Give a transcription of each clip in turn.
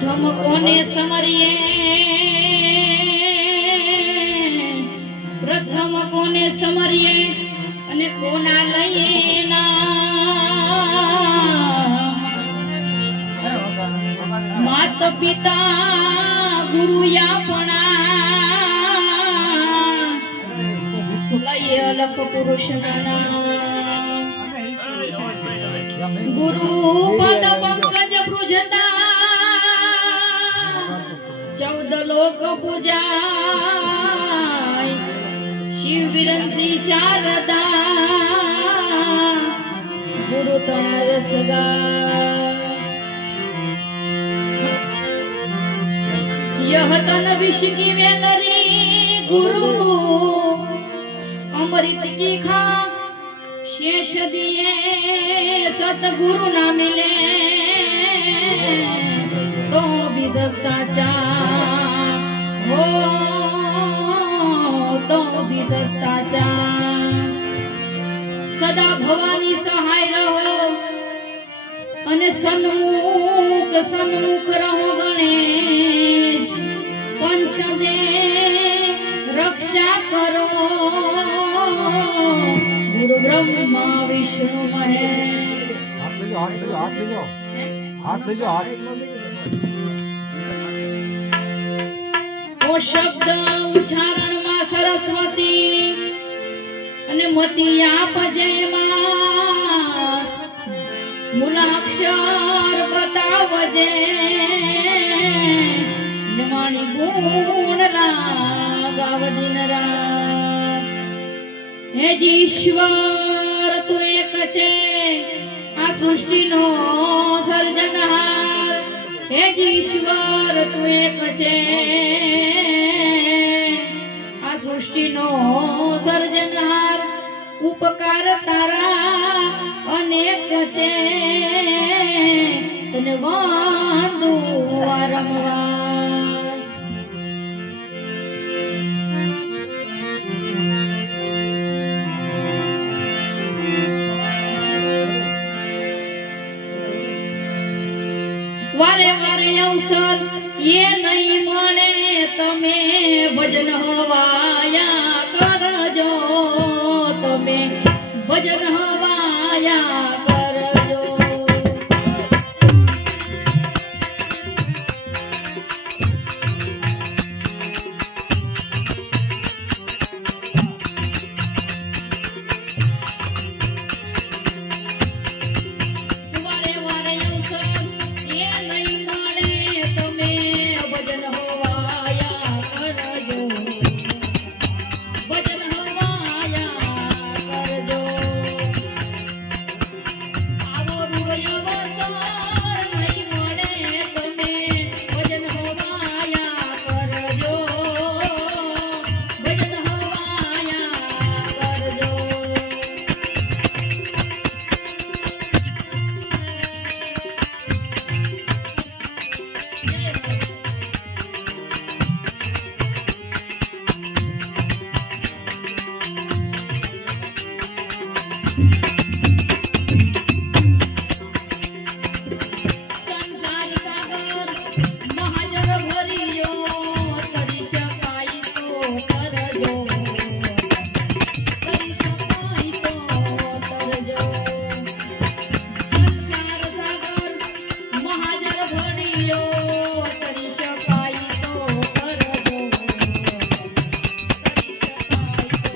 પ્રથમ કોને સમરીએ, પ્રથમ કોને સમરીએ અને કોના લઈએ નામ। માત પિતા ગુરુ યાપણા લઈએ અલખ પુરુષના નામ। ગુરુ પદ પંકજ પૃજતા 14 લોક પૂજાય। શિવ વિરંસી શારદા ગુરુ તણ રસ ગાય। यह तन विष की वेलरी गुरु अमृत की खा शेष दिए सतगुरु ना मिले तो भी सस्ता चा हो तो भी सस्ता चा। सदा भवानी सहाय रहो અને સન્મુખ સન્મુખ રહો ગણેશ। પંચદે રક્ષા કરો ગુરુ બ્રહ્મા વિષ્ણુ મહેશ। હાથ લઈ લો હાથ લઈ લો ઓ શબ્દ ઉચ્ચારણમાં સરસ્વતી અને મતી આપજે માં। મૂલાક્ષર બતાવજે નિમાણી ગુણ ગાવ દિન રાત। હે જી ઈશ્વર તું એક છે આ સૃષ્ટિનો સર્જનહાર। હે જી ઈશ્વર તું એક છે આ સૃષ્ટિનો સર્જનહાર। ઉપકાર તારા અનેક છે તને વંદુ વારંવાર। વારે વારે અવસર એ નહીં મળે તમે ભજન હવાયા કરજો। તમે ભજન હવાયા કરજો। વારે વારે અવસર એ નહીં મળે તમે ભજન હવાયા કરજો। ભજન હવાયા કરજો। આવો રૂયો વસર નહીં મળે તમે ભજન હવાયા કરજો। ભજન હવાયા કરજો। સંસાર સાગર મહાજર ભર્યો તરી શકાય તો કરજો। તરી શકાય તો કરજો। સંસાર સાગર મહાજર ભર્યો તરી શકાય તો કરજો। તરી શકાય તો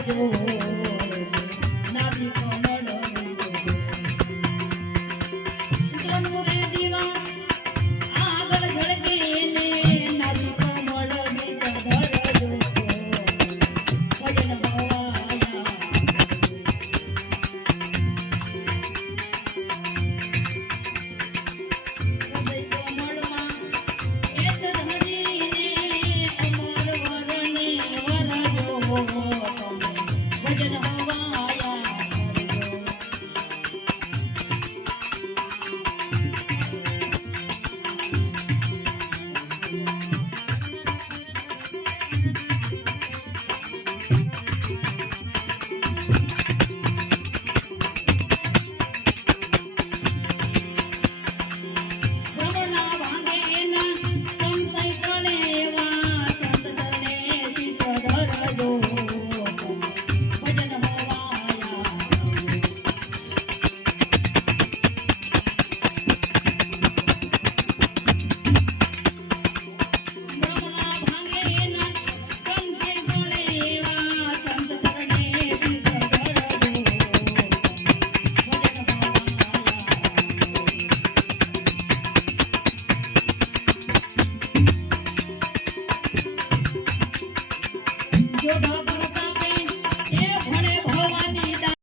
ધરજો નાભી કમળ તનુ રે દીવા આગળ ઝળકે ને નાભી કમળ બીજ ધરજો ભજન ભવાયા હૃદય કમળમાં એ જ ધરીને અમર વરણે વરજો તમે ભજન